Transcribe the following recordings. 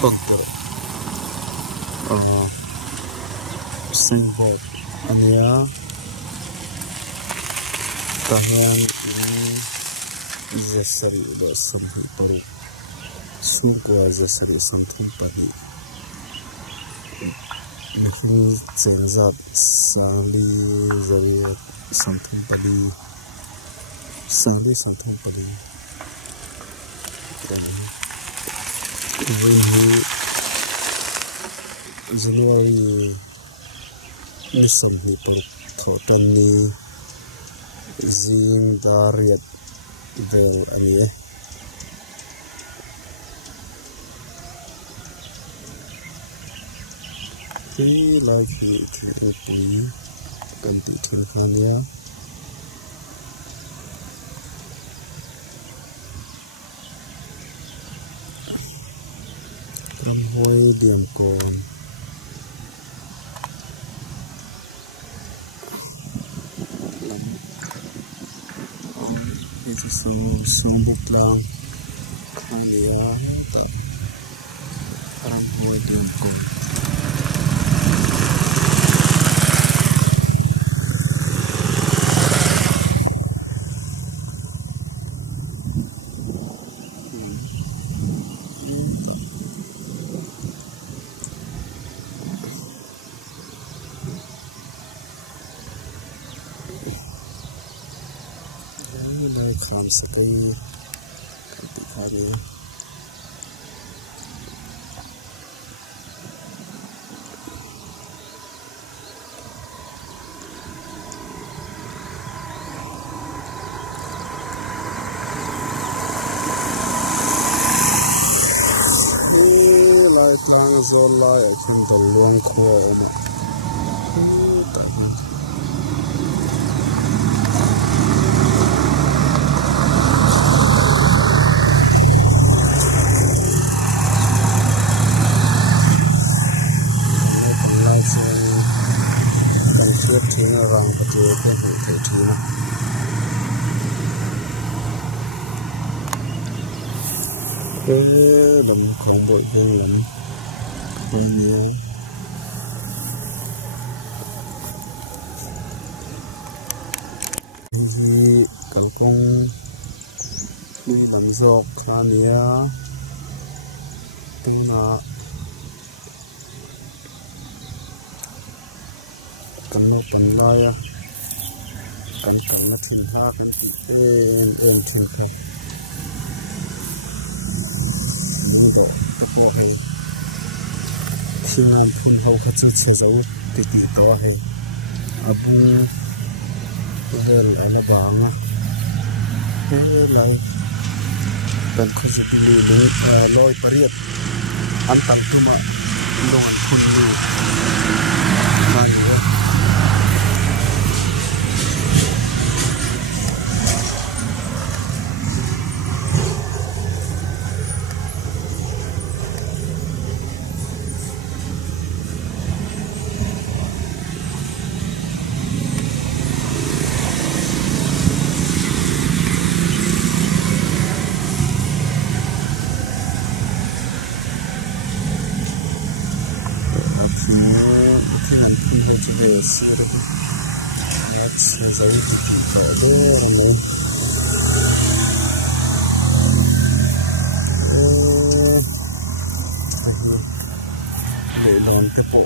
pagbo signboard ania tahan ini jasari le samhi paru sungwa jasari samthum pali ini cenzat sali zariya samthum pali sali samthum pali ini Januari Nisambhi par thotan ni zin dariat vel anie ki lagi ki ganti thirkhania ramhoi diam kon sambut lang kania ta ramhoi diam kon lai kham sakai kanti khari lai tlang zol lai akin luang khua oma Tina rang pati ko Tina lam khong bội hang lam nia hi kalpong ni lam jok khania tuna kan no panlaya kan na thin ha kan ti en thin ha ni do ko hai thinam phun ho kha chu che zo ti to hai abu hel ala banga he lai kan khu ji bi ni loi pariat an tang tuma don phun ni bang ni Dengan punya juga sirup, saya kita ada ramai. Lelon tepo.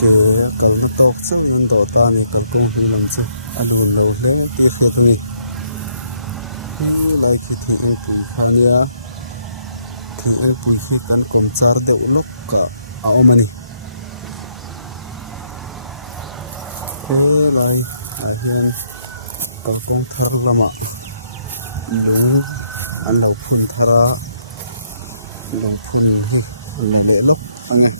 Kalau betok sang yang dota ni kalau hilang sih, ada lalu dia kata ni like itu pulihania, itu pulihkan koncar dah ulok ka awamani. Lai ahian kampung thar lama lu an lau phun thara lau phun hi le le lok anga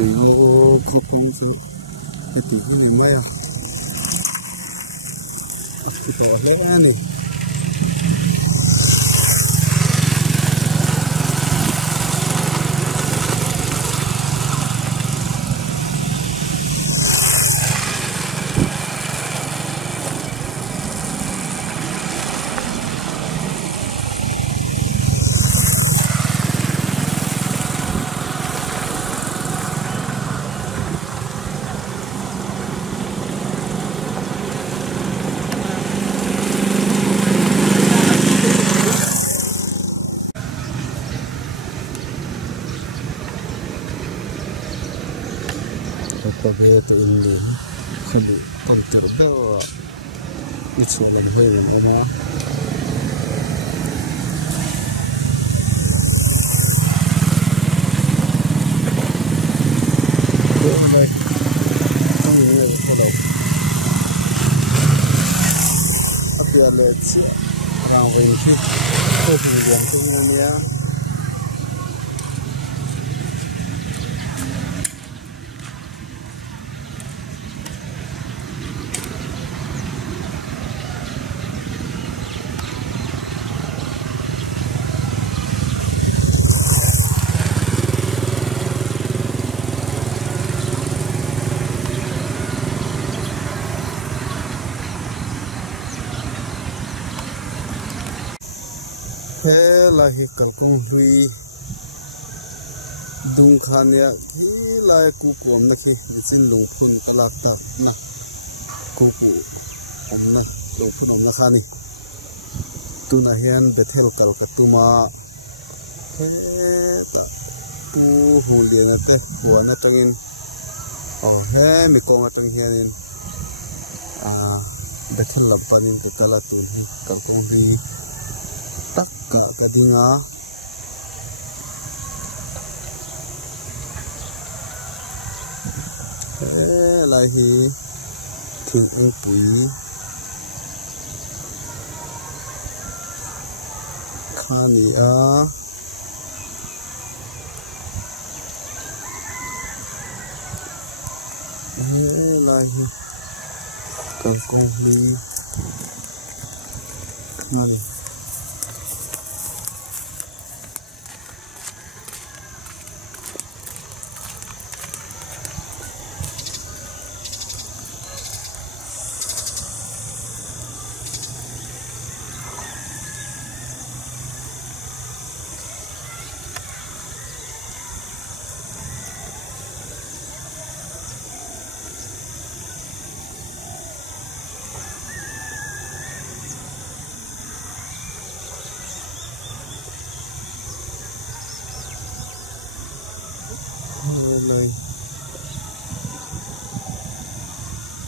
TUINGO KHUA su itu yang mana aku tahu apa ni Kabeh tu ini kami kontur bel itu lagi banyak mana boleh tahu kalau apa yang leci orang ini kopi yang punya lahi kalkong hui dung khan ya lai ku kom na ki chen lu phun alak ta na ku om na lu phun om na khani tu na hian bethel kal ka tuma he ta pu hu le na te wa na tangin he mi kong atang hianin bethel lam panin ka kala tu kalkong hui kadinga lai hi thing ang pui khani a lai hi kangkong hi khani lời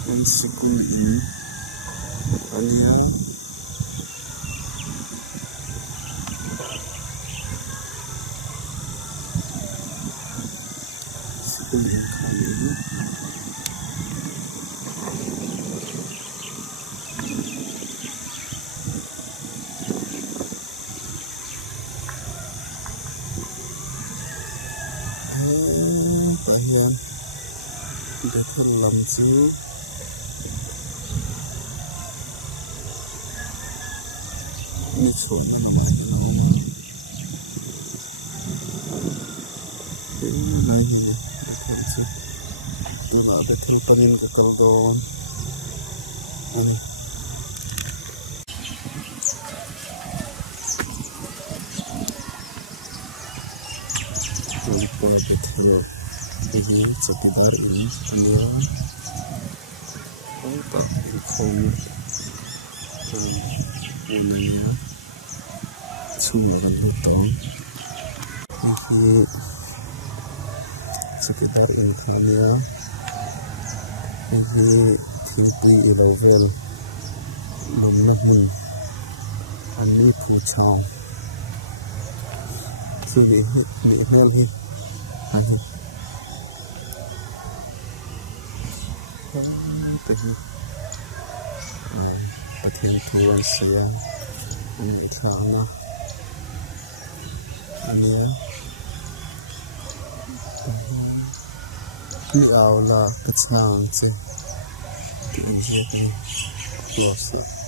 anh sẽ cùng ý anh nhớ sẽ cùng ý bahian betul langsung ini soalnya nama ini lagi betul sih tidak betul pangin ke kaldon betul ini sekitar ini adalah otak kau namanya semua kan betul ini sekitar ini namanya ini tinggi level memenuhi ini pucang sini ini ini ada Pakai tuan saya ini sana ini ya Li ao la it's ngang che. Exactly. Yes.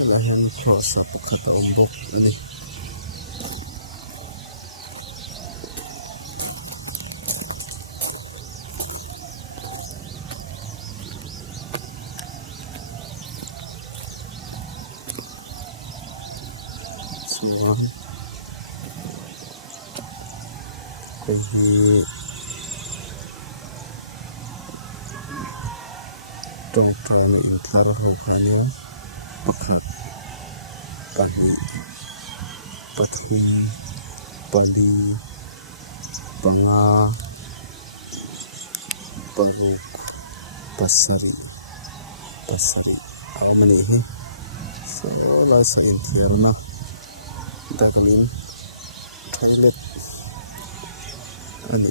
Lahan cross sa pagkataumbok ini. Semua ini dokter ni taruh rupanya pakat pagi patwi pali panga paruk pasari aman ini so lah saya interna dakalin toilet ani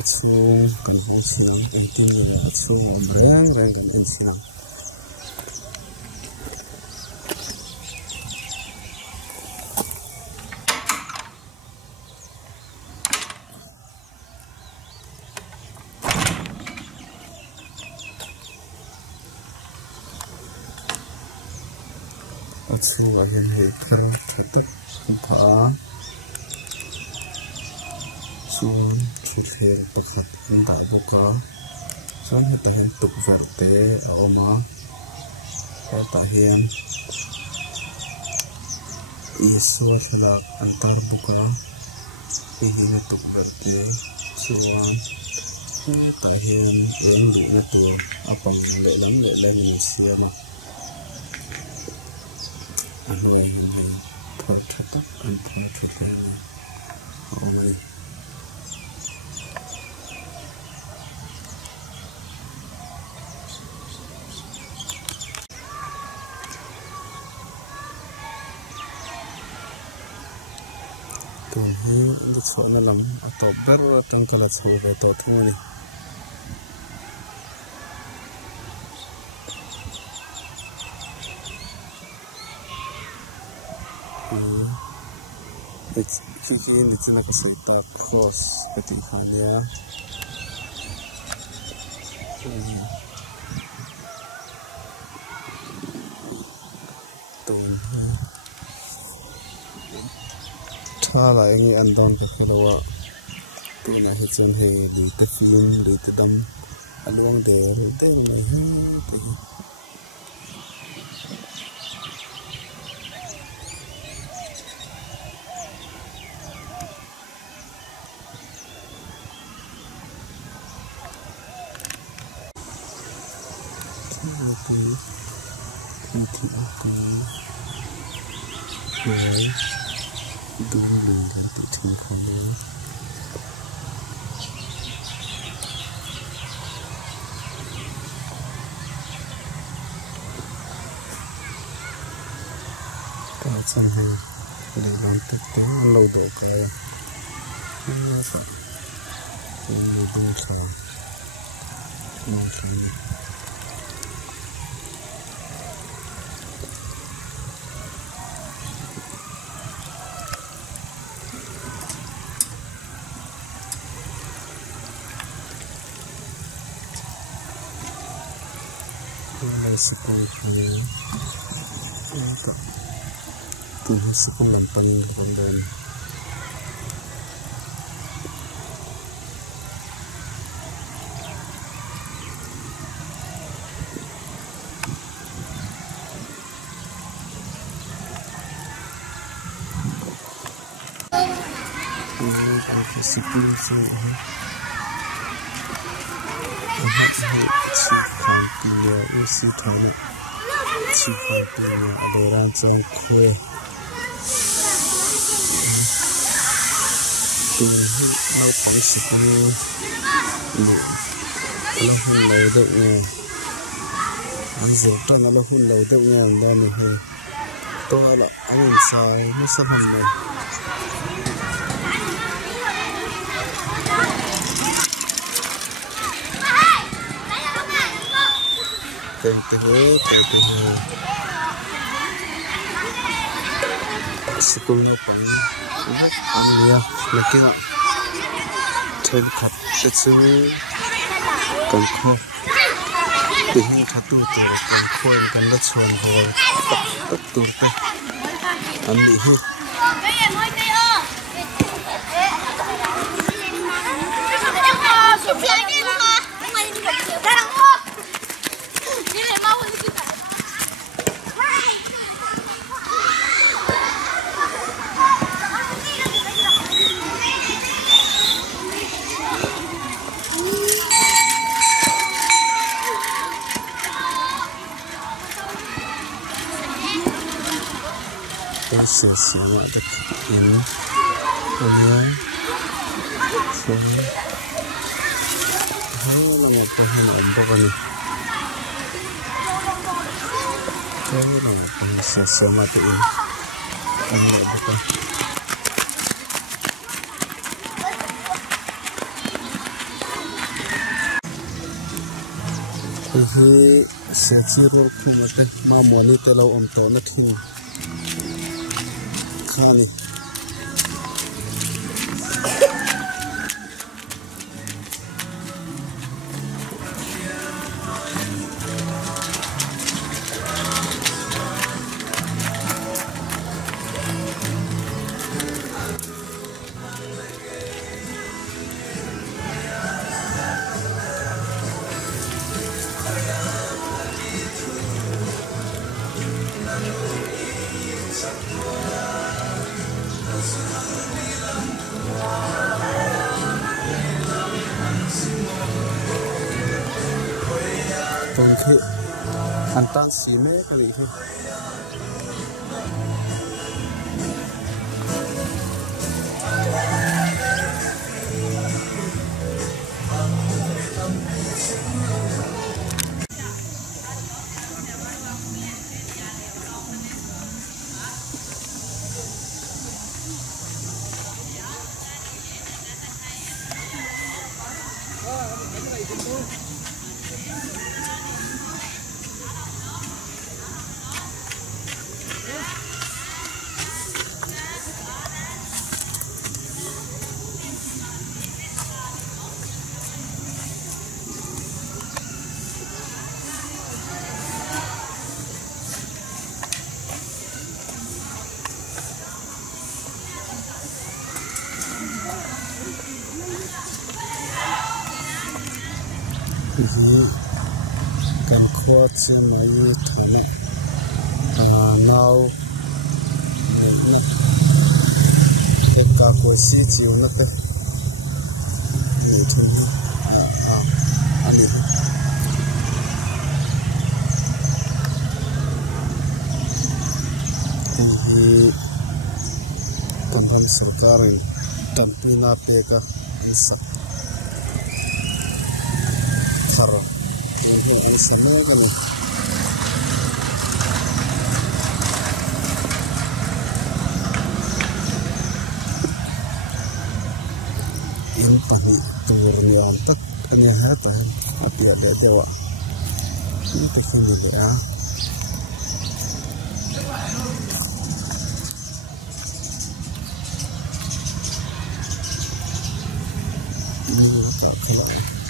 atsung kan hosang eating ya atsung omreng kan isang atsung ayan hekar tetap suka sun chheh pakhat da boka san ta hen tuk verte aoma ta hen iswa thlak antar boka ihina tuk verte suan ta hen eng di na tu apang le lan ni siama anoi ni thata an thata aoma tuhi untuk soal dalam atau berdatang ke atas mobil itu ni. Ini cina keserta cross ketinggiannya. Lah ini andon ke kalau tu nak hitung di film di dalam aluang der ni dulu dan tujuan kamu kalau sampai di lantai tu lalu kaya apa ini bangsa sekolah tuh sekolah paling kondang kan fisipin so chi kan pia isi thane chi kan pia adoran chong khue tu al pang sikang lo hun le do nge an zo tang lo hun le do nge an da ni he to ala an sai ni sa han ne tay ho school lo pang rất ăn nhiều là kia thêm khắp sẽ chứ còn khô tình hình khá tu tổ còn khô còn đất xuân rồi tất tu tay ăn đi hết sửa lại được những cái số là một con hình ẩm bao nhiêu cái là con sửa lại được con hình ẩm bao nhiêu sẽ chỉ rồi không mà muốn đi tới lâu ẩm tổ nó thu Money. Tuing khua an tan si me kali thôi kan khua chi mai thana ngau ne ke ka ko si chiu na te ni thoi ani tamhan sarkar tampina pe ka isa sarah mungkin ada sana kan ini pani turunnya antak hanya hata tapi ada dewa ini tekan dulu ya ini tak kira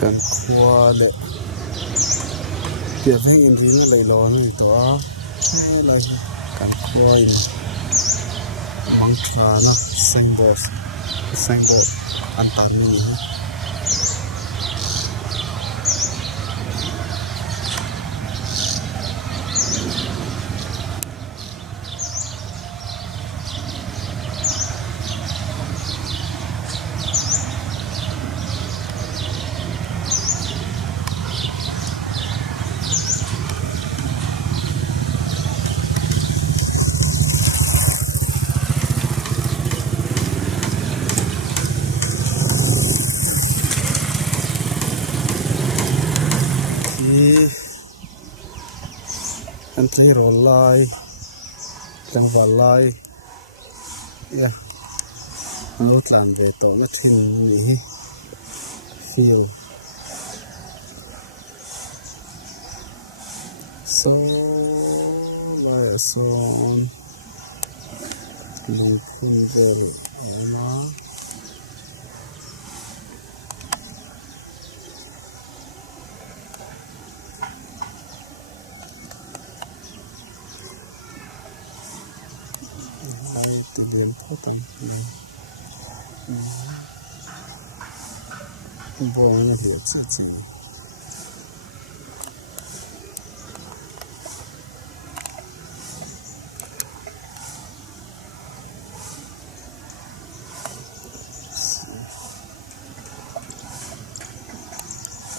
kan khua le việc hay in riêng lấy lò này đó là kan khua in măng trà nó xanh bột ăn tàn này anh thấy rồi lại đang vào lại yeah nó làm về tổ nó chừng nhỉ feel so very soon mình không về nó từ biển phố tầm này buông nó hiểu sự gì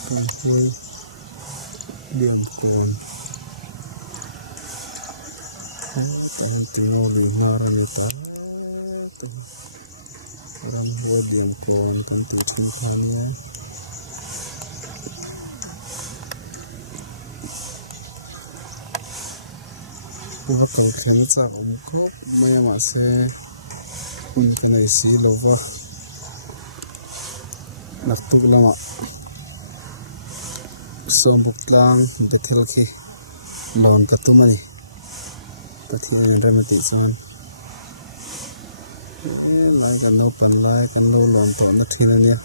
con vui đường cồn Tangan tinggal lima ranita, orang dua diangkon tentu cikannya. Buat tangkainya cak omkop, maya masih untuk isi lova, naktuk lama, sombuk lang betul ke, lawan ketumani. Tadi yang ada mati sohan, lai kan lo pan lai kan lo lontok nanti nanya.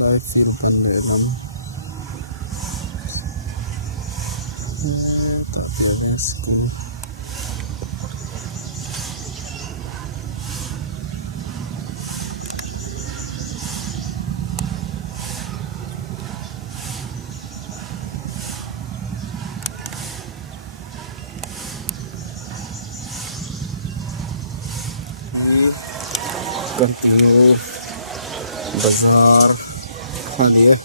Lai feel pan le nam. Tak boleh sekali. Continue bazar ini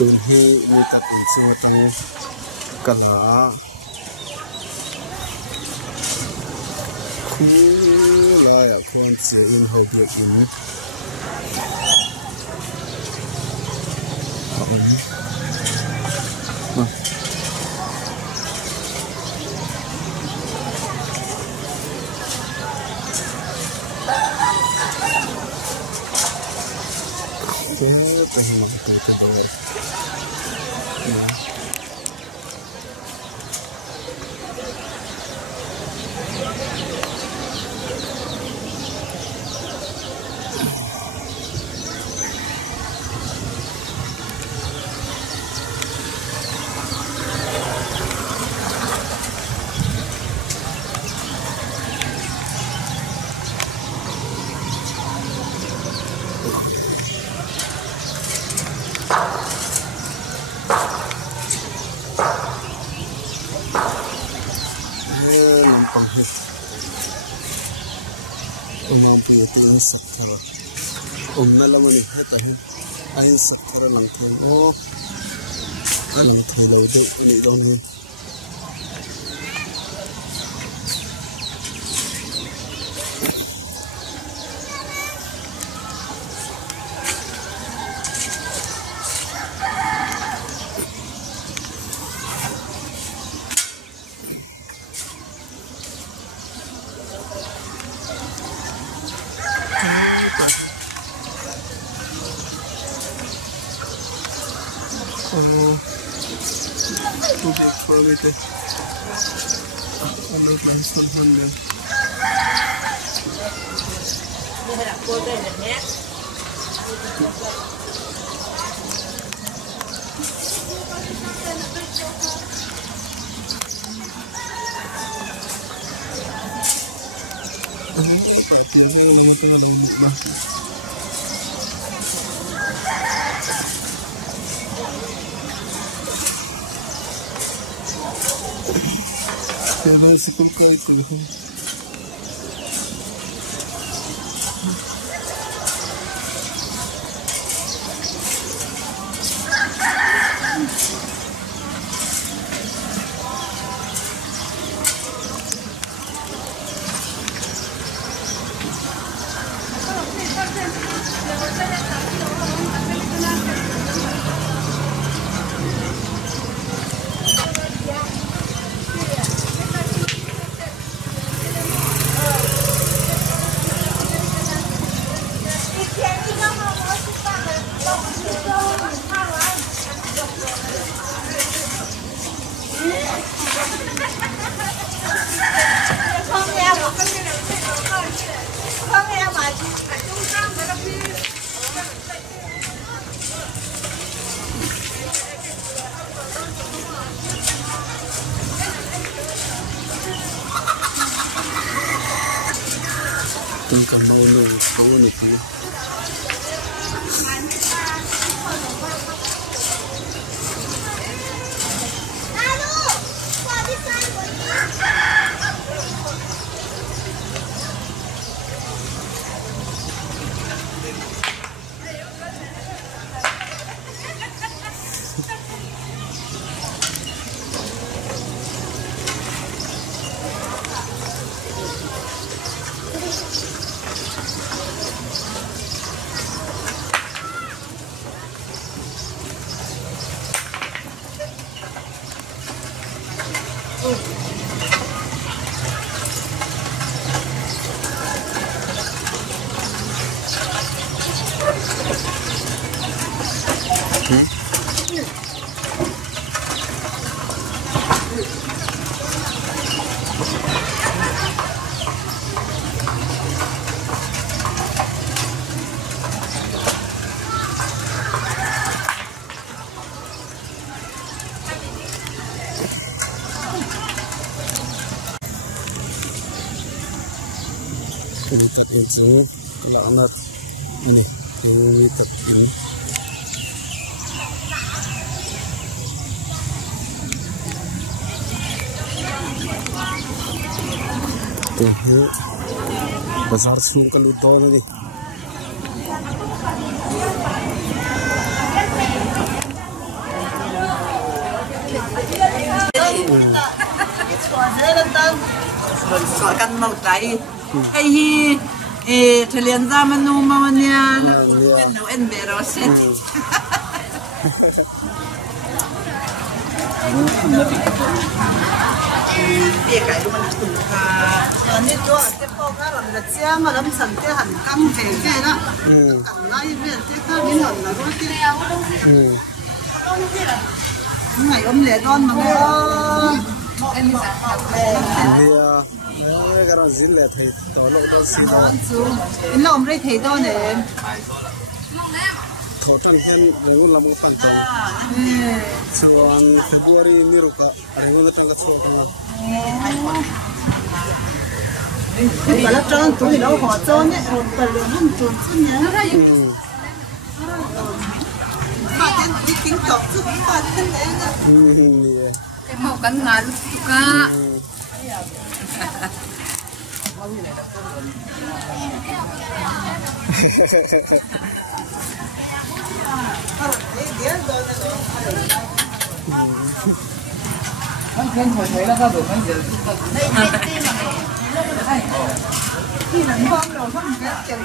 tuhi ini tak semua tamu kala lah ya kunci in hobi ini Tengah makan telur. Mampu itu sakar, nalar mana hata hin, ain sakar langkang, oh, langkang lagi ini dong ni. Tôi bị khóa với thế. Nó bắn sẵn hơn lên. Đây là cô đây là nhé. Bạn muốn nó cái là đồng mà. Saya suka kau itu. Tôi cầm mau luôn, không có được nữa. Kita tak itu, langat ini, ini tapi. Tuh, besar semua kalau tahu lagi. Kan mau tay. Hi Thailand zaman nu mawanya no en bero set cái đó mình tủ cả nên cho cái bao cái làm cái chiang mà làm sẵn cái hành cam thế cái đó cầm lấy về cái cái miếng hòn là nó cái ngày hôm lễ con mà ngon cái đó dính là thầy tỏ lộ đó xin lỗi cái lồng đây thầy đó này thọ tăng hen rengun lamu pantong sewan Februari ni ruka rengun tangga thọ tanga kalau tròn tuổi đâu họ tròn đấy họ phải là không tròn chân nhá mà tên đi kính chọc chứ không phải tên đấy nữa cái màu cắn ngắn cả Anh hồi thấy là sao được anh giờ khi là ngon rồi không biết chừng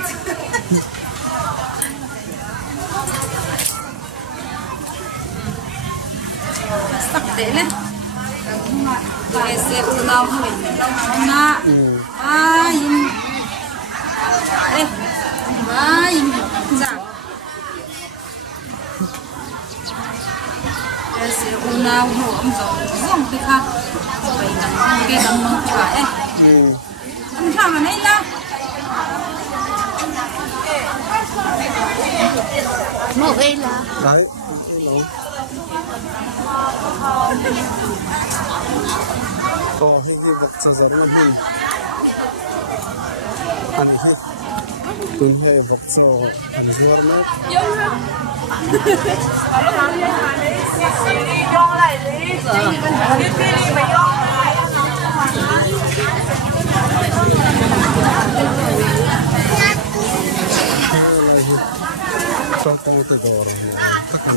sắc thế lên cái xếp của tao mình na ai đây ai giảm ông rồi không thì khác vậy là cái đồng mông phải anh sao mà này là một cái là đấy hình như vật sao giờ nó hình anh hết tuần hè vật sao anh giờ nó trong tôi từ đó rồi tất cả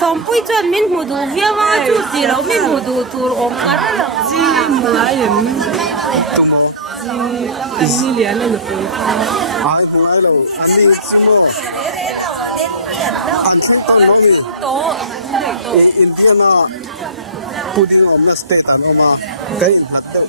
xong bây giờ mình mua đồ việt mà chú gì đâu mình mua đồ tour ông cả là gì mà em tụi mày anh đi liền là được ai cũng ai đâu anh đi xem mà anh xem tao nói gì India na puding om na state ano ma kay inhat daw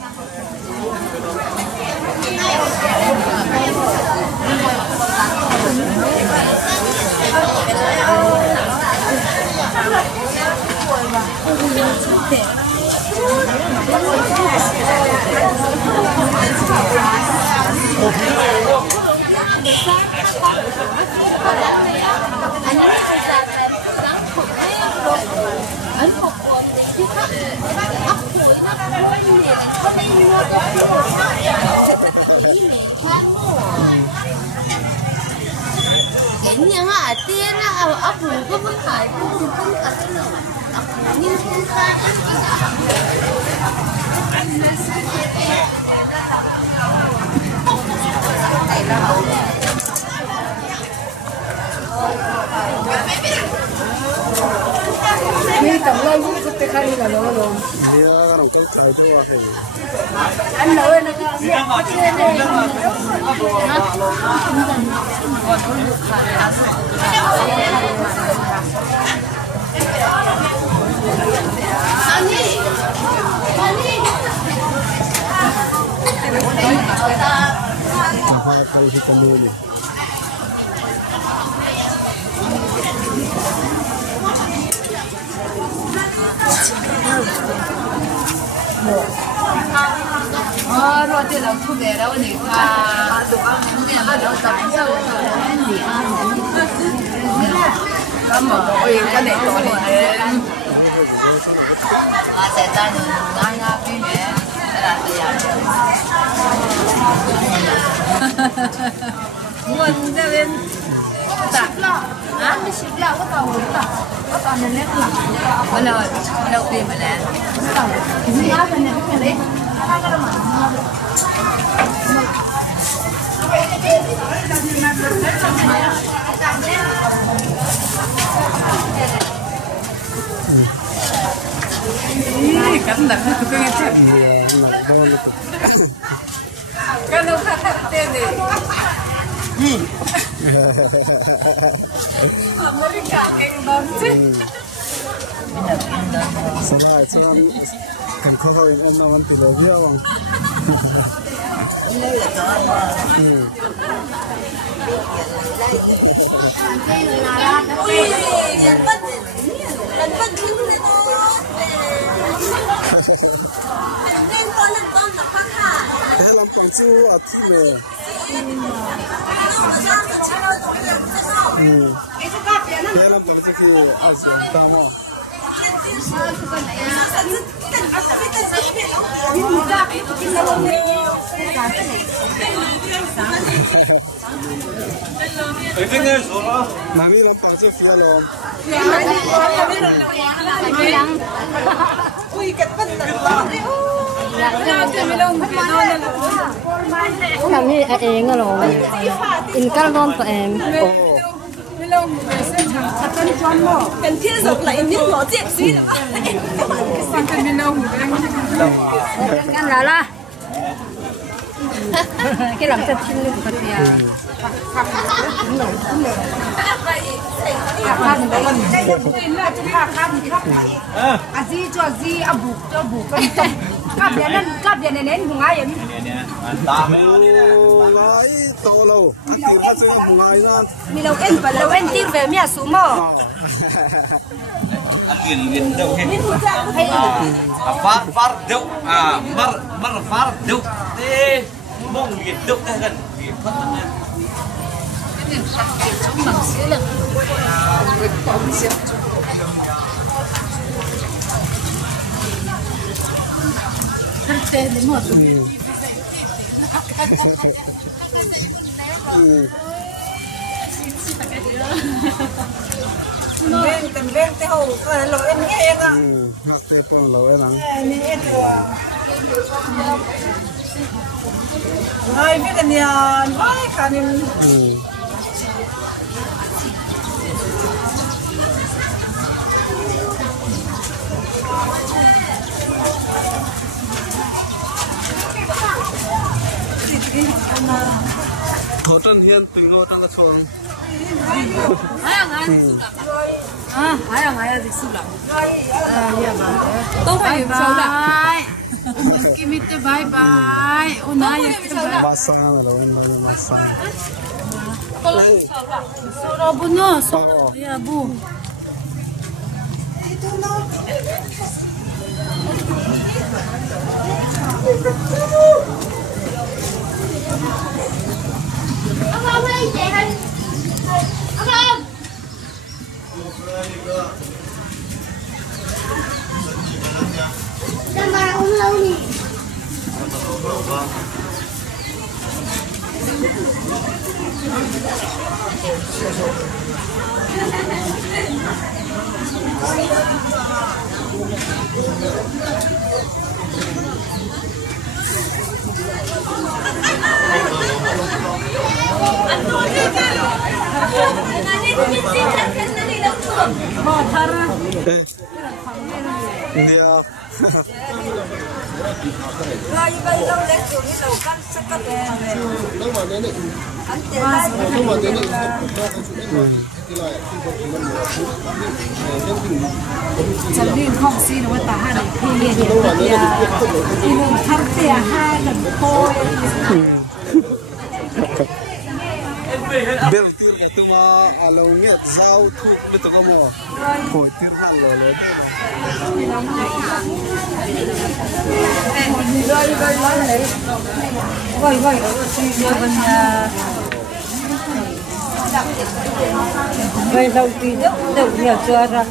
những ở tiên ở ấp hủ có vẫn phải cũng ở cái nào như thế Ini tamlay mo sa tekari na lolo. dia orang kay try dulu ah anh nói là mahal kalau kita milih rồi thì là thu về đâu thì là được ăn những cái mà đâu tập sao thì Cảm ơn ôi cái này tôi này. sẽ ta được ngay ra bên này là Nguồn ra bên ship lọ ship lọ có tàu nên nét lọ có lời đầu tiên mà là tàu cái giá bên này cái đấy cái đó mà cắn đặt cái nghe chết. nặng bon itu Kan lu kata tên gì? Amerika kinh lắm chứ. Sao vậy? Sao cần khó hơn ông nào ăn từ lâu biết không? Đây là cho anh. Thế làm bằng chú ở thi về. Thế làm bằng chú khi ở dưỡng tao hả? Mami làm bằng chú khi làm. Kami eng rồi, in cái con của em. Cần thiết dục lại những ngõ tiệm xí nữa. Kan lala. Cái làm thật chinh của dia. Azi cho azi abu kan. Kap dia nen bunga ya. Lại to lâu, ăn tiền ăn chơi không ai ra. Mi lâu en tin về mi su mo. Liền đâu hết. Far đâu mar far đâu. Thế mong liền đâu thế gần. Phát năng. Tên đến một. Cần lên cái hồ lỗi em nghe em ạ. Học thế con lỗi lắm. Nghe rồi. Nói biết là nhà nói cả nên. Thổ trần hiên tùy ngô tăng cái thôn. Ai dịch sự lắm. Tôi phải bye. Kimi te bye bye. Unai ya. Basang rồi anh basang. Soro buno. Ya bu. Ông ơi, chị Hình. Ông ơi. Đang mà uống lâu nè. Dia. Rồi bây giờ lên kiểu như đầu căn sắc cắt đèn này. Anh tiền lại Chẳng nên không xin được ta hai lần thì liền thì mình thăm tiền hai lần thôi. Bel tir ga tunga along nget zau thu bit ko mo ko tir han lo lo Gọi vậy đầu tiên đâu nhiều cho ra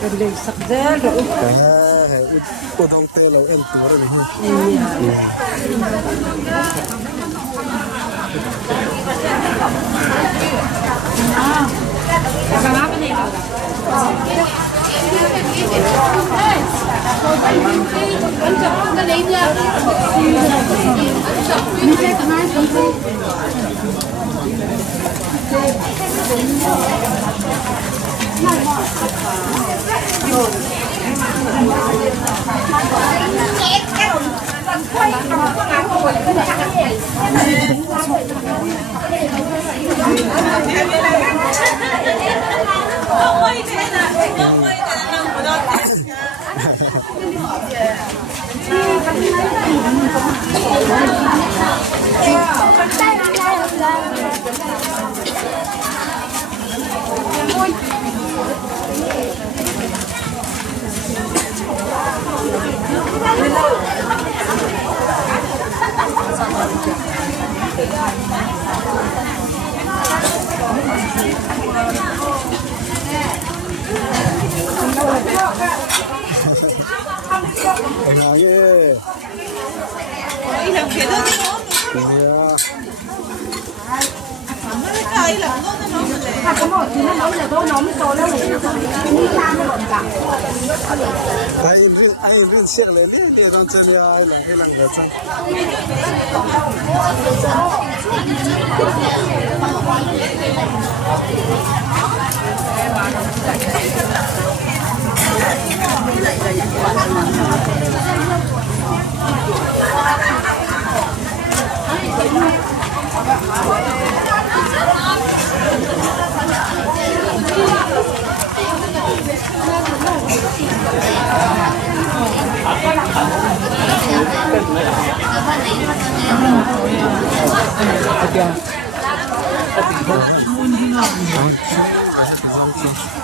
cái lịch sắc dễ rồi ka ha ko dong te lo en tu rồi Ai siết lên đi con chơi ai là cái lằng gà chân.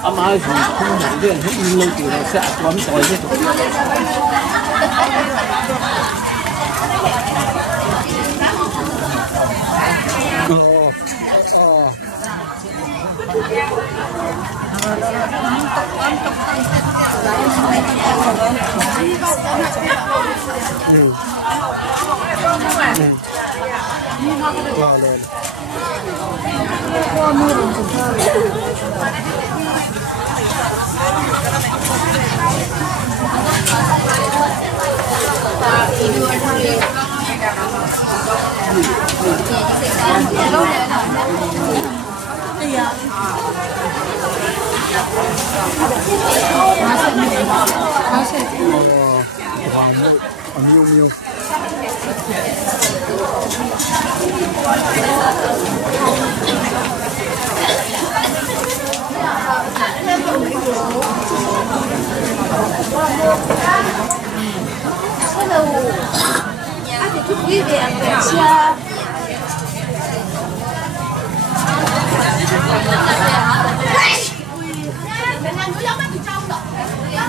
Ama không nhận tiền hết lâu thì nó sẽ bấm tỏi hết. Nhiều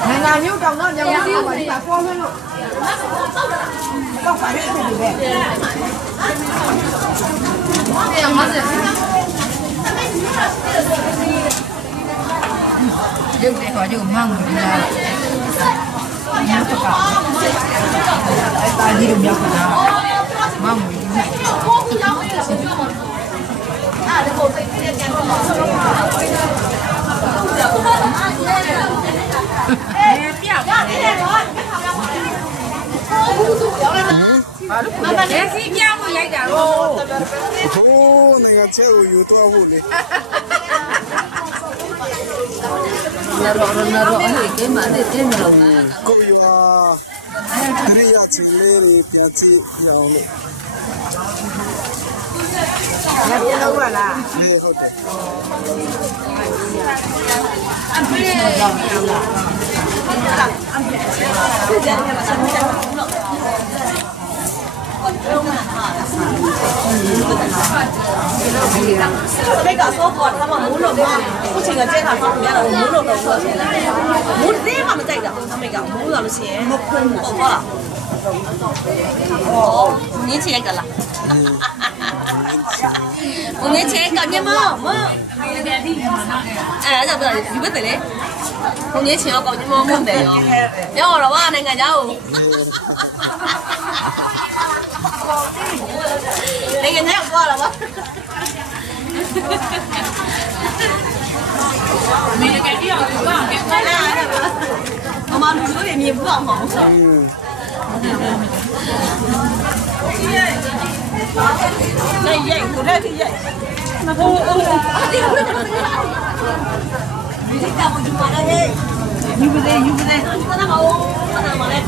ngày nào nhú trong đó nhầm nhau mà đi bà con hết luôn. Không phải cái gì đẹp. Đừng để khỏi dùng măng rồi nha. Nhớ tất cả. Ta đi đồng nhau cả nhà. Măng rồi đi này. Để khi nhau mà vậy đã luôn. Ô, này là chơiอยู่ตัวหุ่นนี่ Naro thì cái mà để trên rồi. Cô yêu à. Thế ya chỉ lên thì chỉ nào nữa. Nhà đi đâu rồi là? Này thôi. Bây giờ số còn sao mà muốn lột ngon, không chỉ là trên hàng không, nghĩa là muốn lột đầu thôi. Muốn thế mà chạy được, sao mình gặp muốn làm gì? Một phần bỏ qua. Nhìn chị cái là. Nhìn chị cái nhá mơ, mơ. À, giờ bây giờ biết rồi đấy. Không nhớ chị nó còn như mơ để. Nhớ rồi ba này ngày đâu. Đây cái nhớ qua là ba. Mình cái kia rồi quá, cái này là mà ăn thứ này nhiều quá không? Đây vậy, của đây thì vậy. Mà không mình thích đâu chúng mà đây. Như đây. Nó đang ngầu, nó đang mà lên.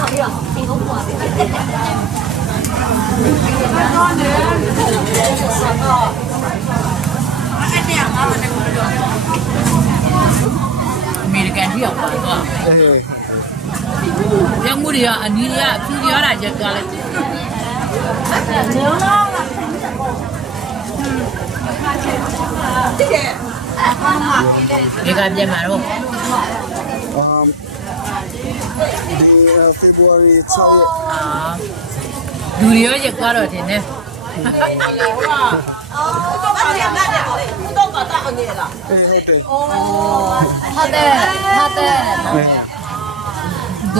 Học đi à? Thì không quả. Ngon đấy. đi học quá. Yang mua đi à, anh đi à, phi đi à, giờ qua lại. Nhớ nó. Cái cái gì mà đâu? February 2. Đủ điều giờ qua rồi thì nè.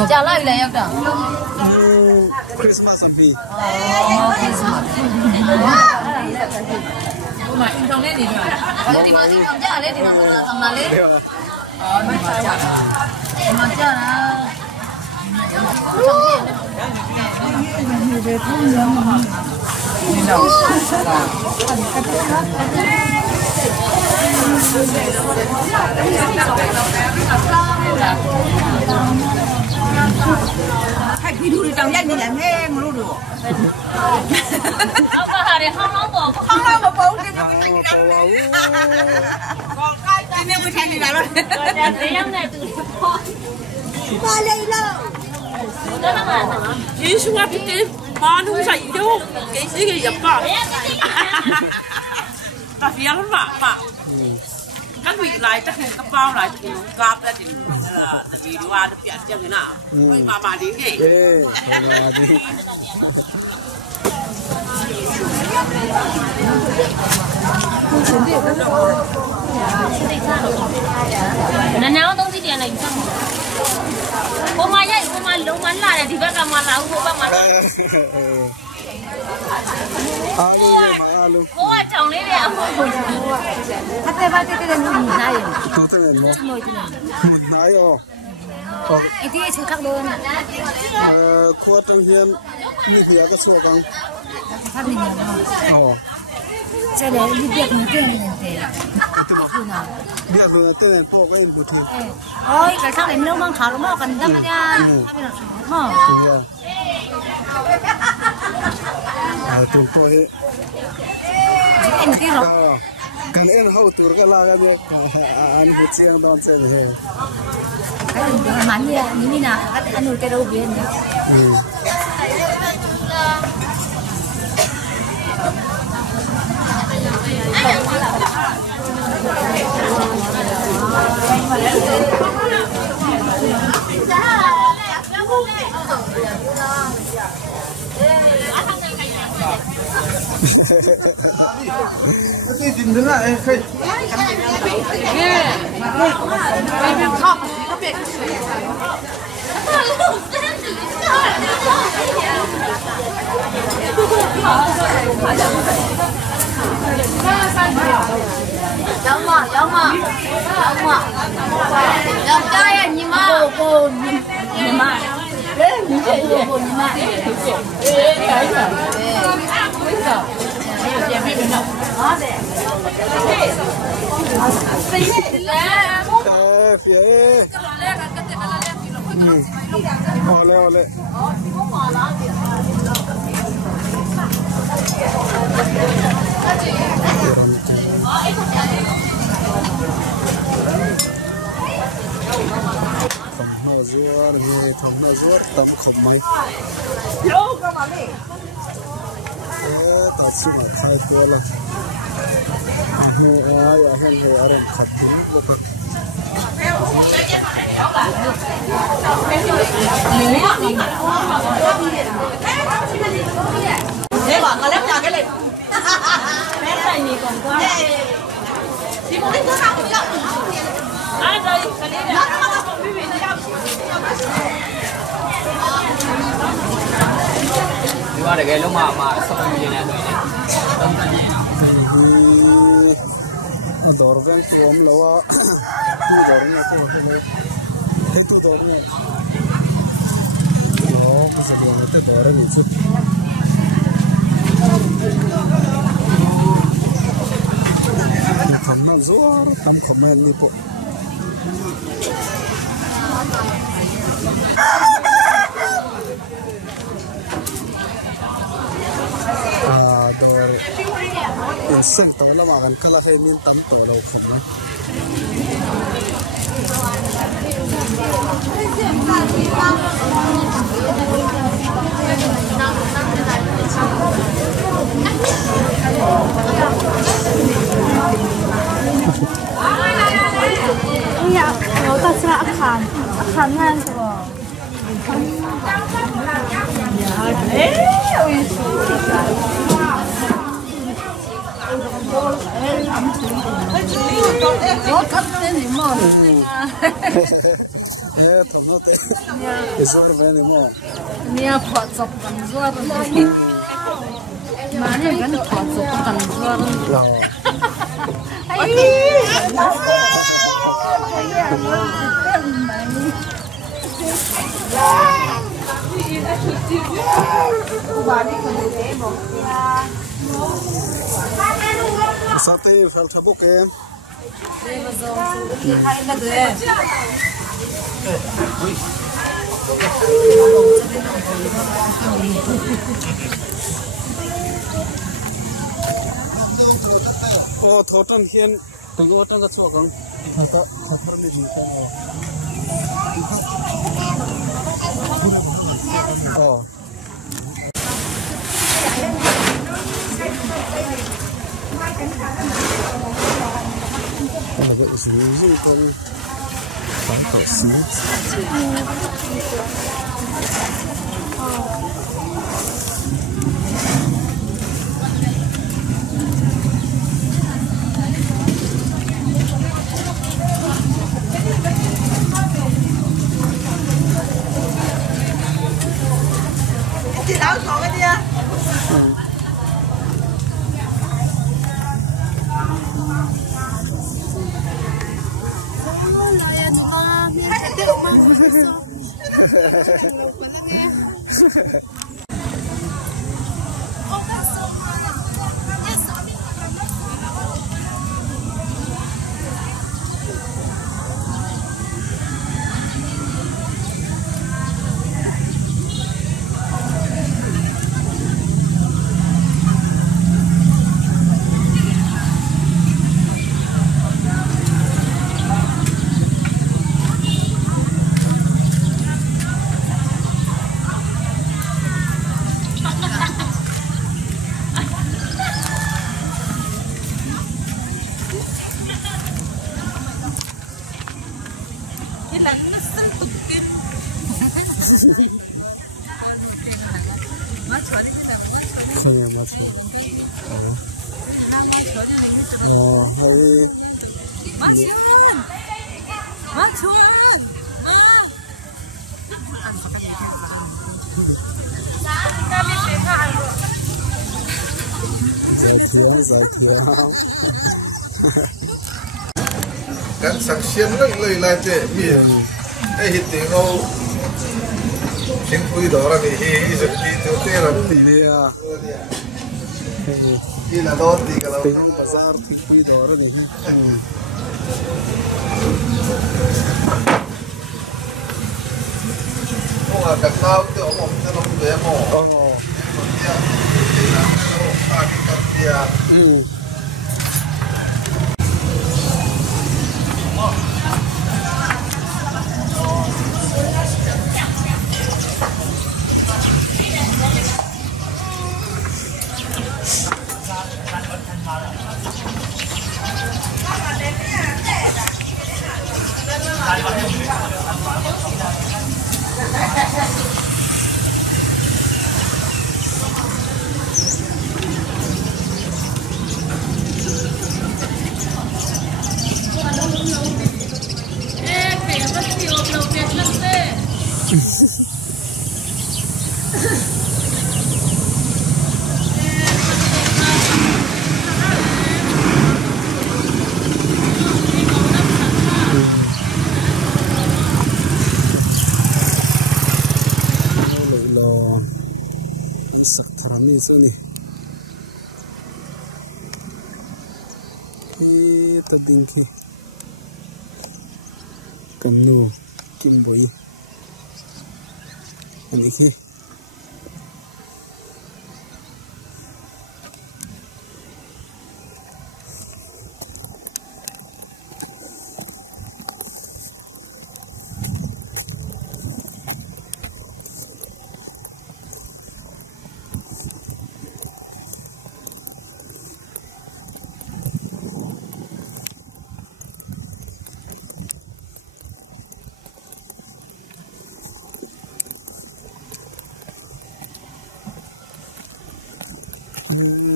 Chào lại là em đâu? Christmas and Bee. Mà in trong đấy gì rồi? Thì mà in trong chả đấy thì nó thằng nào đấy? Mà chả là hay đi đu đi trong danh này nghe mà luôn được. ông có hà để không nó bổ Cái này mới thành gì đó luôn. Qua đây đâu? Chỉ xuống áp cái con không dậy vô cái gì cái dập vào. Ta phía lắm mà các vị lại tất cả các bao lại tất cả gạp ra thì là vì đồ ăn được tiền như thế nào mà đi gì nó nấu东西点了，我妈呀，我妈老蛮辣的，地方干嘛辣？我爸妈。我话讲你了，他在把这个人弄哪样？都在那吗？哪有？一点就看到了。khoa trong hiên như thế cái số không? Phát mình Ồ. Sẽ để đi việc mình tiền mình tiền. Việc mình tiền là po cái một thứ. Ôi cái sao này nấu măng thảo nó cần đâm ra. Hả? Tụi tôi em kia rồi. Cái này nó hậu tour cái là cái gì? Anh bị chiang đòn xe này. Cái này mắn gì à? Như nào? Cái anh nuôi cái đâu biển nhá. Cái gì đến lại khơi. Làm chơi à nhỉ mà. Cô nhỉ mà. Ole. Thằng nó ruột tấm khổng máy. Ta xin hỏi thay kia là ai ở hơn hay ở đây khổng một phần. Thế bọn nó lép nhà cái này. Bé này nhỉ còn qua. Thì một cái thứ không được. Ai đây? Cái này nó không biết nó đâu. Đi qua để cái lúc mà xong như này rồi này. Ador ven tuom lawa tu dor ne ko le te tu dor ne no misali te dor ne chu kham na zor tam comment ni po dor sen to la ma kan kala fe min tam to lo kham Iya, nggak tahu serah akan kan coba. Nó cắt tên gì mà? Thôi nó thế. Cái số về nữa mà. Nia phật chụp cầm rùa rồi. Mà này cái nó phật chụp cầm rùa rồi. Sao thế phải thắp bốc em? Đây bây giờ hai cái đấy. Thọ trong hiện từng ô trong cái chỗ không? Thọ thọ mình gì không? Vậy sử dụng con bán khẩu xí. Chị đáo có cái gì à? Saya masuk. Oh, hari. Macun. Saya Kan saksian lagi lai te bi hit ting o sing pui dora ni hi sakti tu te ra dia. ila do ti kalau Tengok pasar tinggi dora ni. oh agak tahu tu om tu nom dia mo Oh. dia ila pagi dia Ini sini. Tabing ke. Kamu kimboy. Ini ke.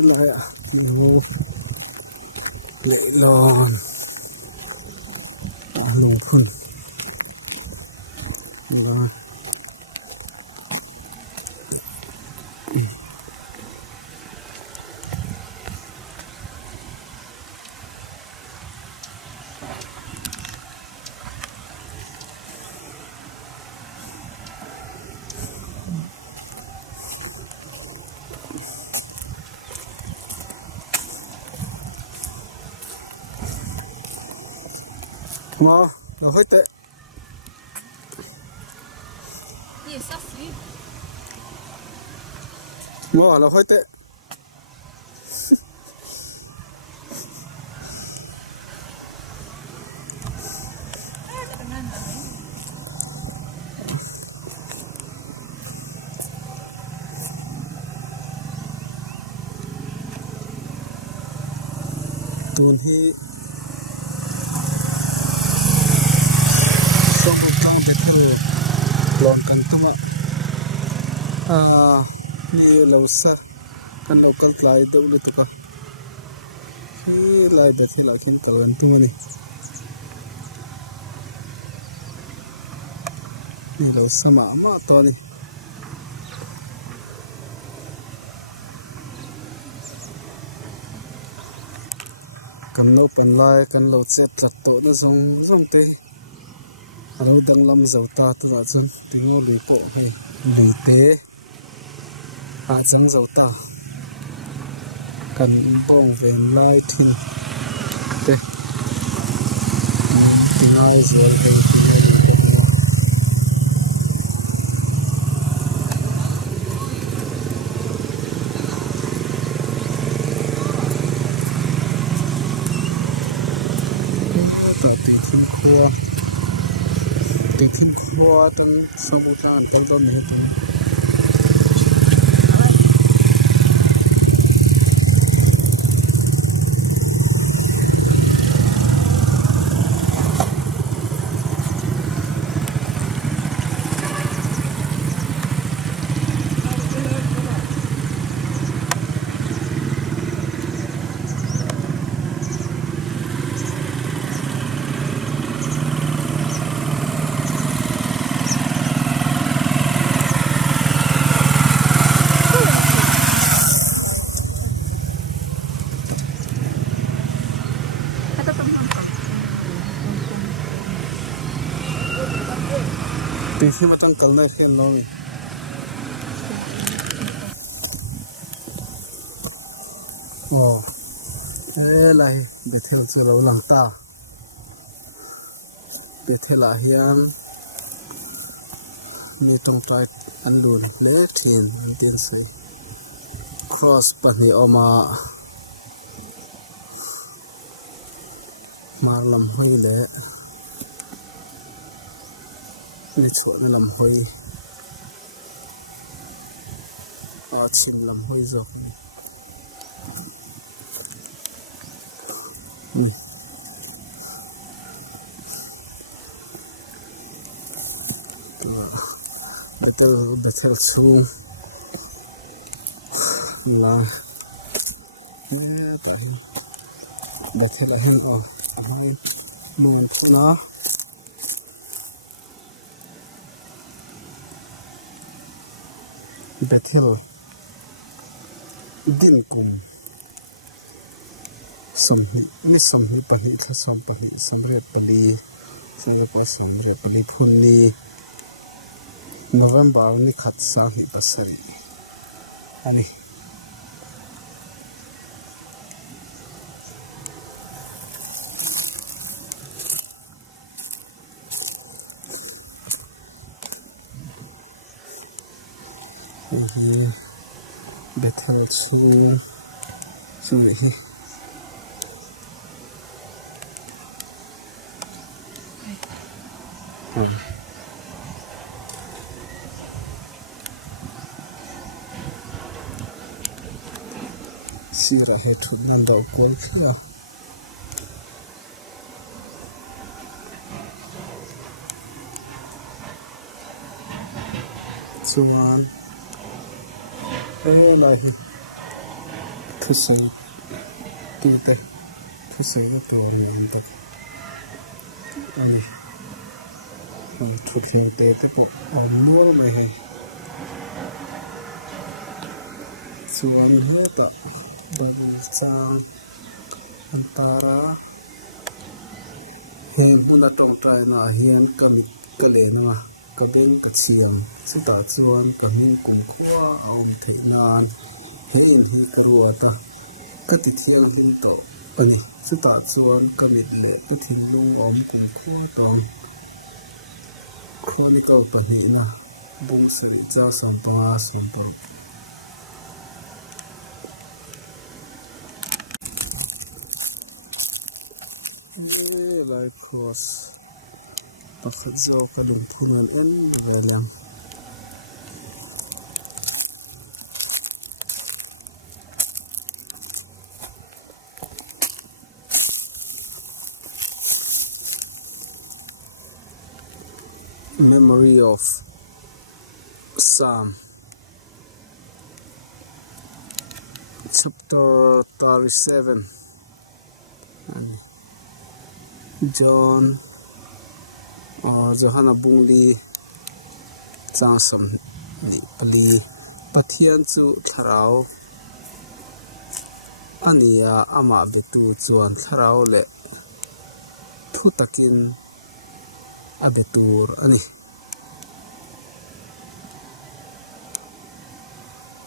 lại ạ lệ lon lùng phun vâng wow nó hơi tệ gì sao xí wow nó hơi tệ tuần hi so bu tang be thơ lon kan tuma ni lo sa kan local klai do lu to ka hi lai be thi la kin to an tuma ni lo sama ma to ni kan lo pen lai kan lo chet chat to na zong zong te alo dang lam zo ta tu ra chun tingo lui po hai lui te a chang zo ta kan bong ven lai thi te tingai zel hai tingai lui po ta ti thing khua TUINGO KHUA trong samudran kalau dalam itu. Tisi macam kalna khen lo mi. Oh, lai bethel se lo lang ta. Bethel hian ni tong tai an lu le thin tin se. Cross pani oma mar lam hoi le đi chỗ này làm hơi xin làm hơi rồi đây tôi đặt theo xuống là cái đặt theo là hang ở hai luôn nó Bethel din kum somni pani tha som pani samre pali singapore samre pali phunni November ni khat sa hi basari ani Bethel su vậy hi sira he thun nan dau kol khia chuan lai thứ gì tôi đây thứ gì cáiตัวnày tôi đây chụp hình tệ tất cả mua mày hay suan hết ạ berusaha antara hiền hôn đã trong trai là hiền cầm cái lệ mà cái bên cái xiềng sự tạo suan cái hiền cùng khua ông thị nan hiền hi karua ta cái tịch hiền hiền tổ anh sự tạo suan cái mít lệ cái thiên lu ông cùng khua tòng khua này câu tầm hi na bung sự giao sản phẩm sản phẩm lại cross bắt do cái đường thun lên về làm memory of Psalm chapter 37 John Johanna Bungli Chang Sam Ni Pali Pathian chu tharau ania ama betu chuan tharau le thu takin abetur ani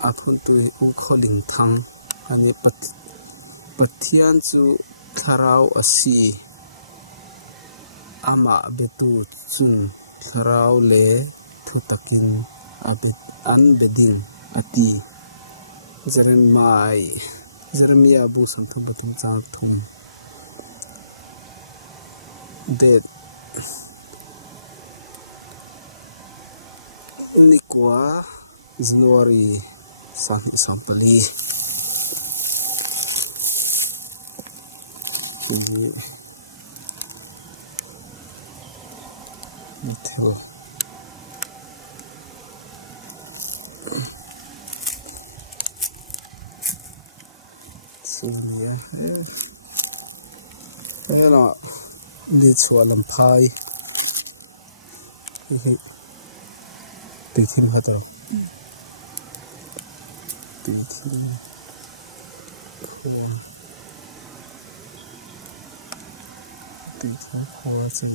akhun tu kholing thang ani pathian chu tharau asi ama betu chung tharau le thu takin abet an beding ati Jeremia bu sang thu batin chang thong det unikwa January sampali Metal. So yeah, cái nó đi xuống làm phai, tùy thiên hết rồi, tùy thiên, tùy thiên khoa gì.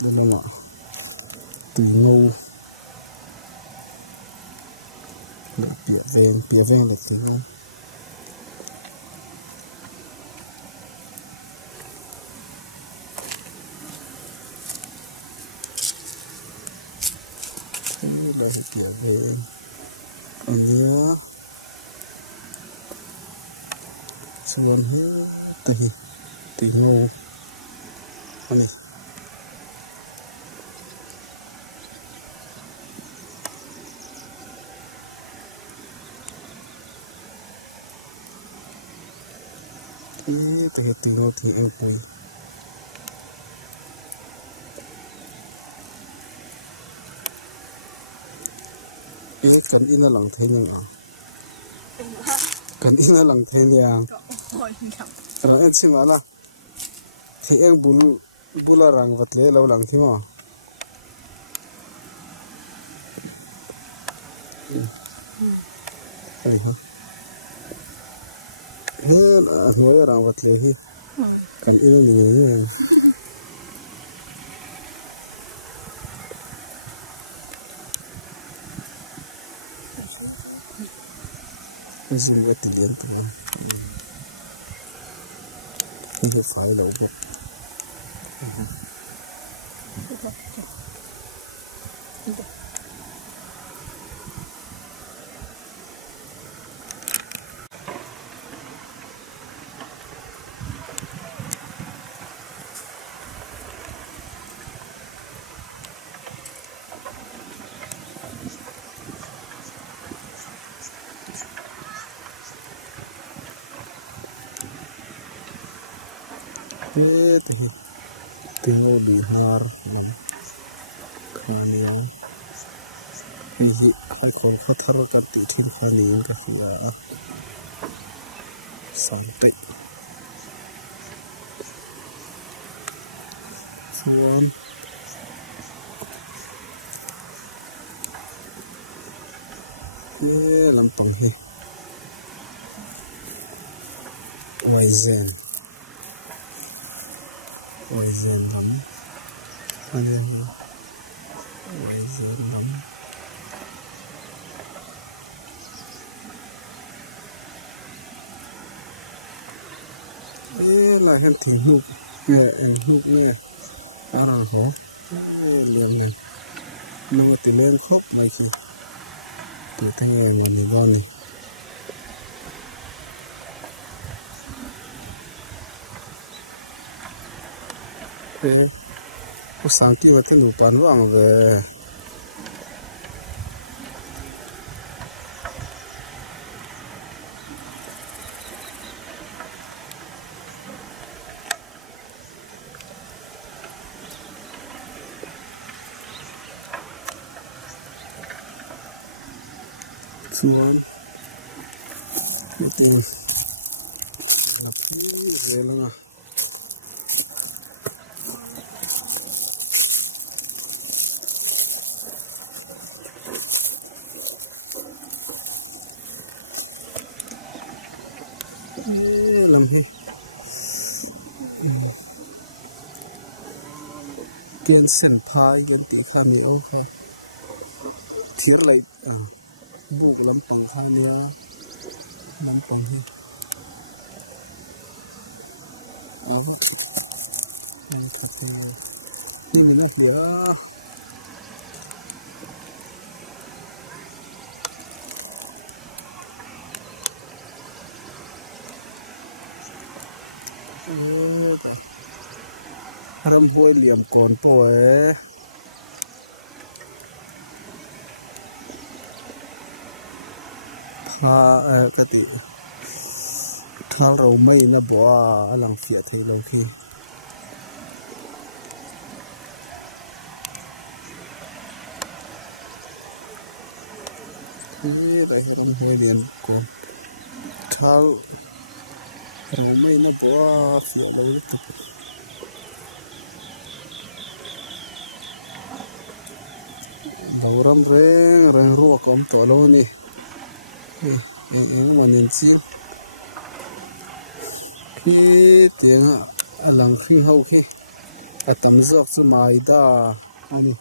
Đây là nọ TUINGO được bìa ven được TUINGO thế đây là bìa ven ở nhớ xuân hết TUINGO này cái TUINGO thì em quỳ ini kan ina lang thế nhưng à kan ina lang thế nhưng rồi em xin là thì em bula rang vật lẽ lâu lang thế mà hay hả thôi rang vật lẽ hi kan ina nhiều Xin với tiền đến tụi không phải là một Tingo Bihar nam khania hi ai khol khathar ka ti thil khani ka khia sampe chuan lampang hi Waizen nam ani Waizen nam là hen thì hụt nè ăn hổ liền này nó từ lên khóc vậy chứ từ thay mà mình con này có sáng kia mà thêm đủ bán vàng về chuan cái là dễ lắm à làm gì tiền sen phai gần tí khám nhiều kha thiệt lại buộc lắm bằng khai nữa lắm bằng gì nhưng mà nó dễ râm hôi liềm còn tuổi cái gì thao rau mây nó bỏ lằng phiệt thì lâu khi đây râm hôi liềm còn thao rau mây nó bỏ phiệt lâu đầu râm reng ruột còn tuổi lâu nè mà nhìn xíu khi tiếng làm khi hậu khi tầm dọc cho mày ta anh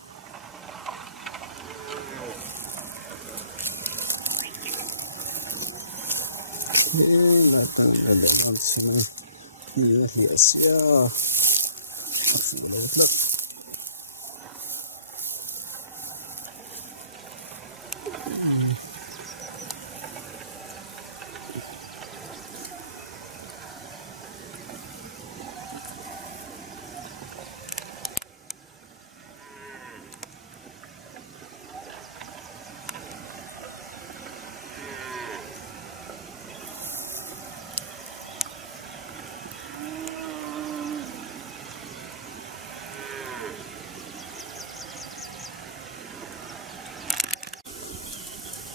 là tận để con xem hiểu xíu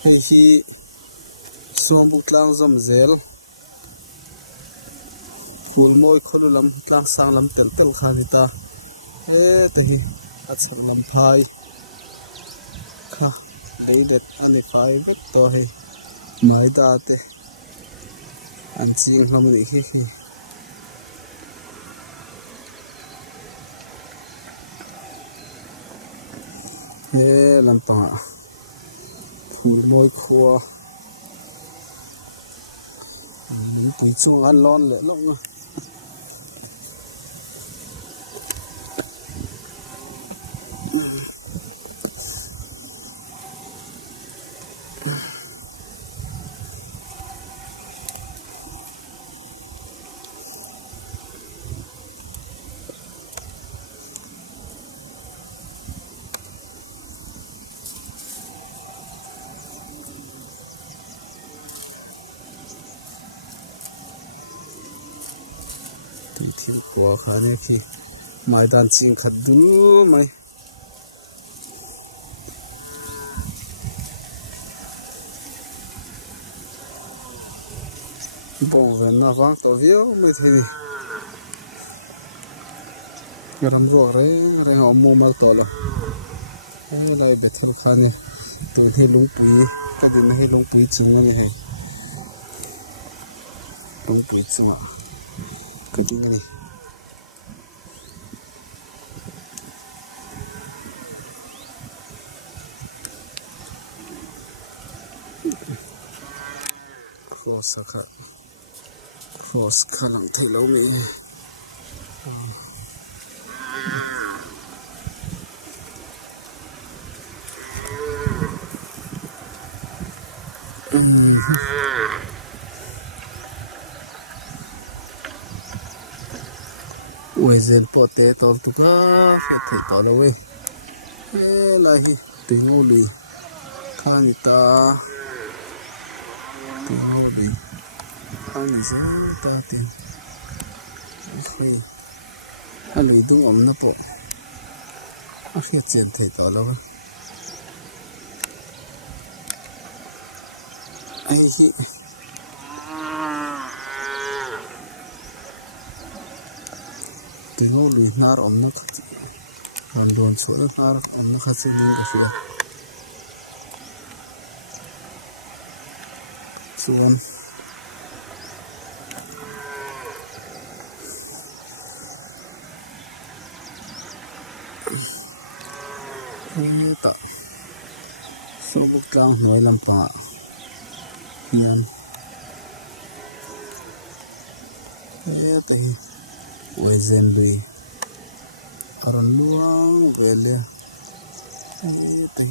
hi suam buk tlang zom zel kul moi kholu lam tlang sang lam tel tel khani ta te hi acham lam phai kha ei det ani phai vet to hi mai da te an ching lam ni hi lam ta TUINGO KHUA cũng xuống ăn lon lệ lắm Thil khua kha ne khi mai dan ching khat du mai bo ven na wang to view mai thi garam ro re ho mo mal to lo ai lai be thil kha ne tu thi lung pui ta din he lung pui ching ne he lung pui ching cái gì này cross khá lắm thấy lâu mỹ ui dân bỏ tế tóm tụi cá phải thấy tỏ đâu ấy là hi tình ngô lì khá người ta tình ngô lì khá người dân ta tình khá lì đúng ổng nó bỏ khi chân thấy tỏ đâu ấy hi Tengo Luis Nar omna khati andon chora nar omna khati ning ka fida chuan ta so buk tang noi lampa hian te oi zen lui aron luang vele te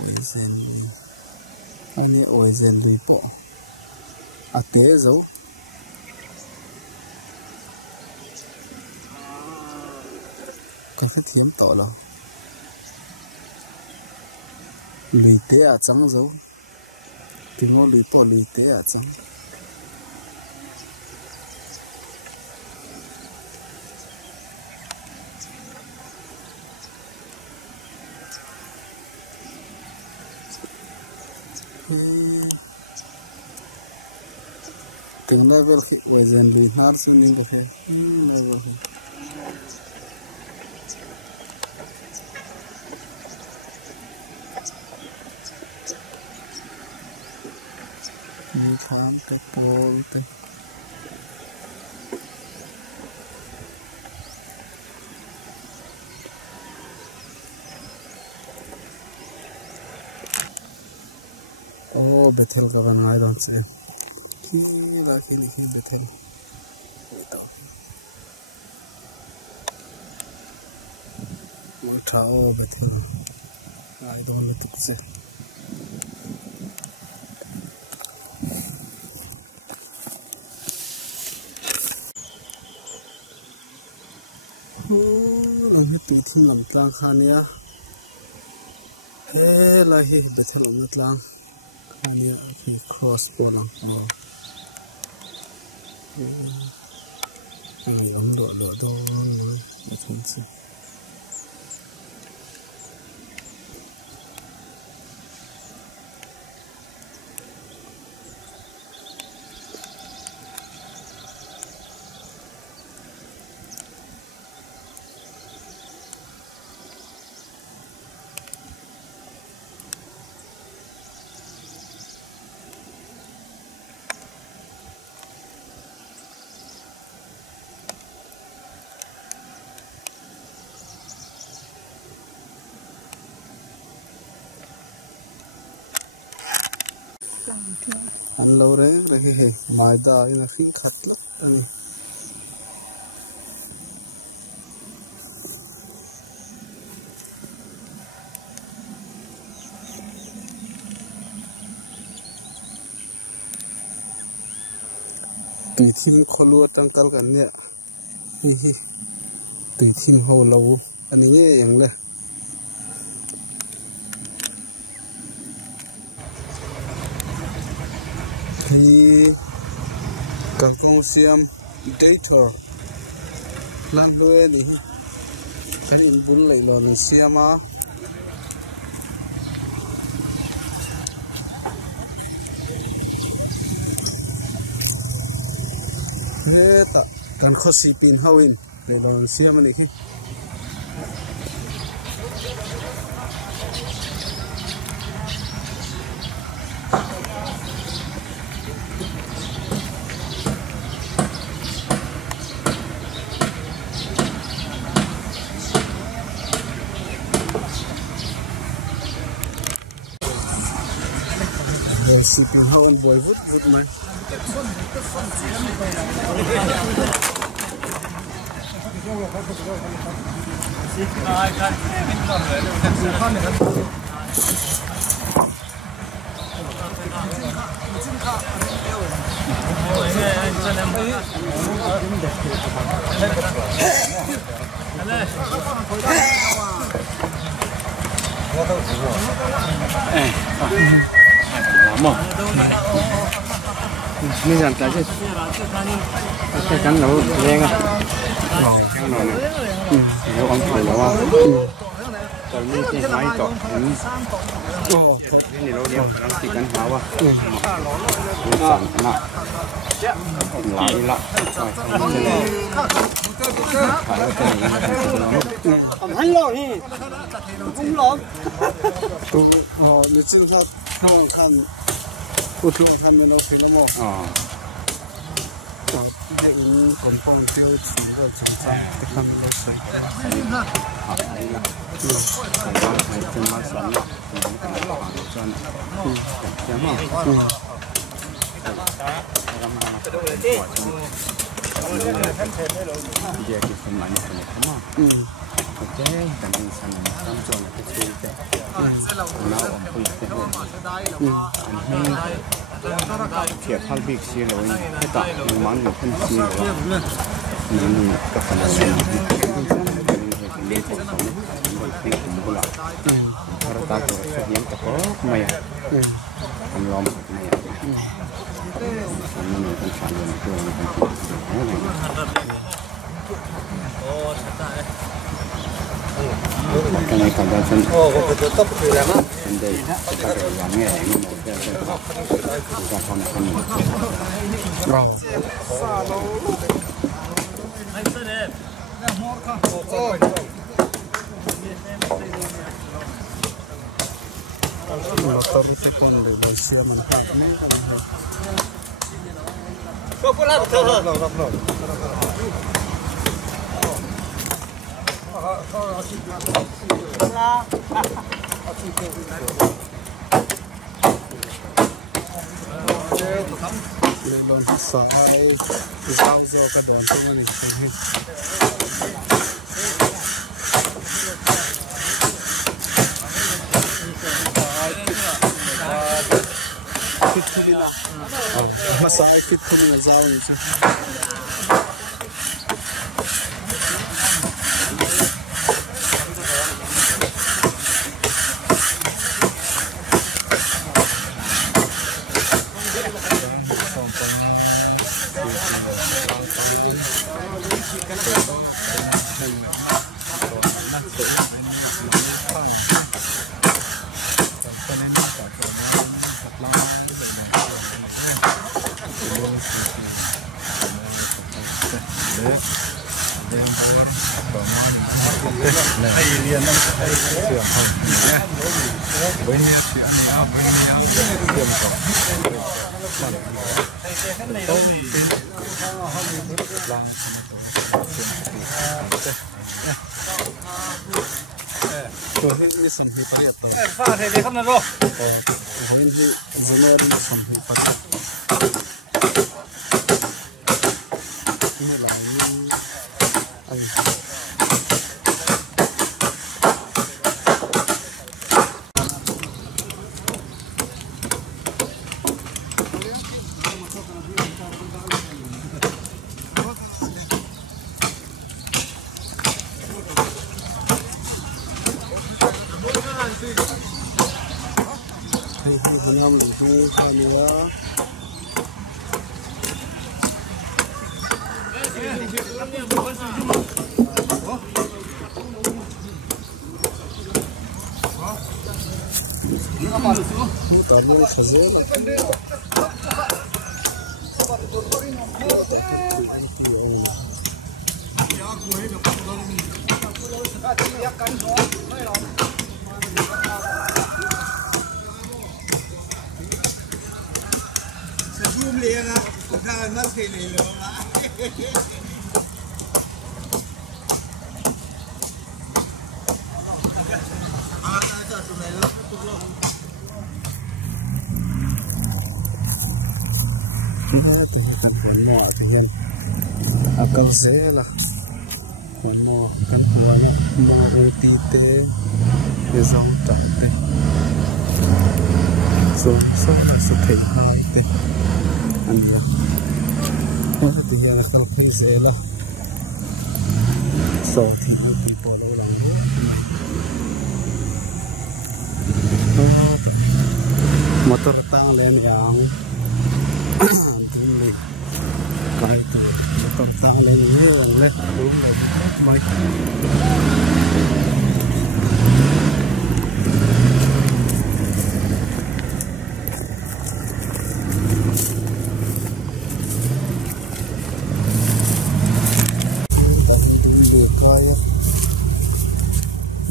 oi zen lui ani oi zen lui po ate zo ka kha thiam to lo lui te a chang zo tingo lui po lui te a chang từng level khi quay dần đi hát xuống những cái level đi khám cái pole cái oh betul kawan ngai dong sih lagi ni betul tahu betul ngai dong letik sih ini titin lantang khania lahi betul lantang khania cross bolang ini ando do betul sih lâu đấy là cái hệ ngoài giờ là phim khát lắm tùy thêm khó lúa tăng tal cái này tùy thêm hậu lâu anh ấyอย่างnày thì Các công xiêm data lan lue đi cái hình bún lại lò này xiêm á thế ta cần khó xì pin hao in lại lò này xiêm này khi shipping how and boy would man mình làm cái cái cắn nấu đen à cắn nấu này nấu ăn thử nấu à còn mình cái máy cọ cái này nấu đen đang chỉ cắn háo à mình sản nặng lại lại hắn lo đi cũng lo你知道他们看不知道他们都听了吗？这人官方标起个总站，他们都是。真蛮爽的，ok, cần mình sản phẩm trong cái chuối cái nó ổn định cái này thiệt hơn việc xí rồi cái tạo mình món được hơn xí rồi mình các phần là xí mình lên cuộc sống mình phải cùng cô lại rồi ta có xuất hiện cả có mày không lo mày mình cần phải làm cái này còn chân chân đây các cái làm nghề nhưng mà cái con này không lên sợi rau rau cái đòn trong này không hết fit không nào mà sợi fit không là rau này sao ini sampai pada itu. Saya dia kan naro. Kami ini zaman ini sampai pada. Ini lagi. Hanam lagi, Tamu khazé thì cần huấn mỏ thì hiện câu dễ là huấn mỏ căn huấn mỏ rừng tì tê để dòng trọng tê rồi sau là sự thể hai tê anh được thì hiện là câu như dễ là sau thì bị bỏ lâu lắm motor tăng lên yang ini cái tầm thang lên như lên đúng rồi mấy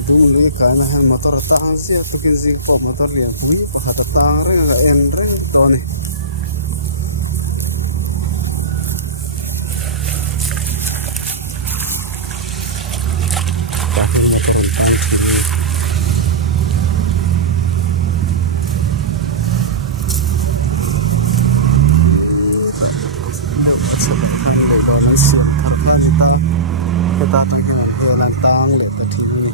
ini karena motor tang sih aku kisi kok motor yang punya pada tang lah endre doni akhirnya turun sini kita tenggelam ke lantang lepas ini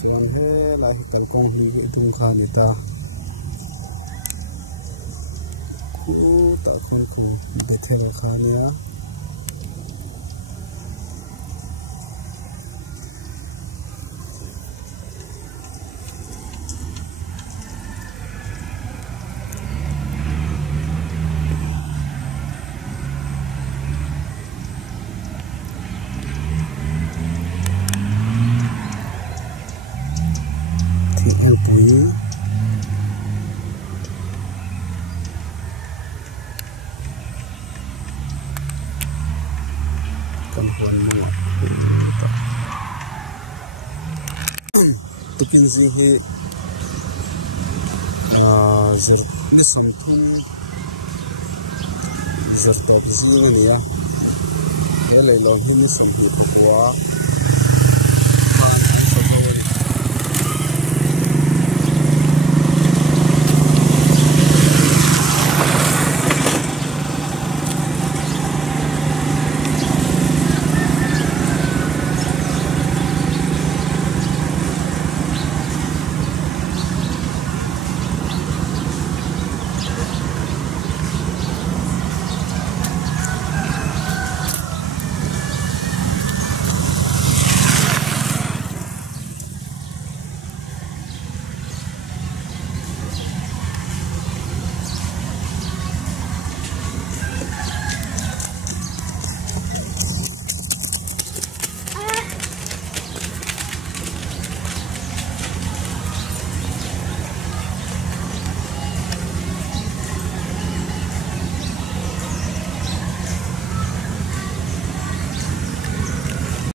cuman lah hitam kong hiu itu kan kita tak kunku betul kannya theo túi cầm quần mua tụi kinh gì hệ giờ biết sống thu giờ đọc gì này à cái này là không sống hiệu quả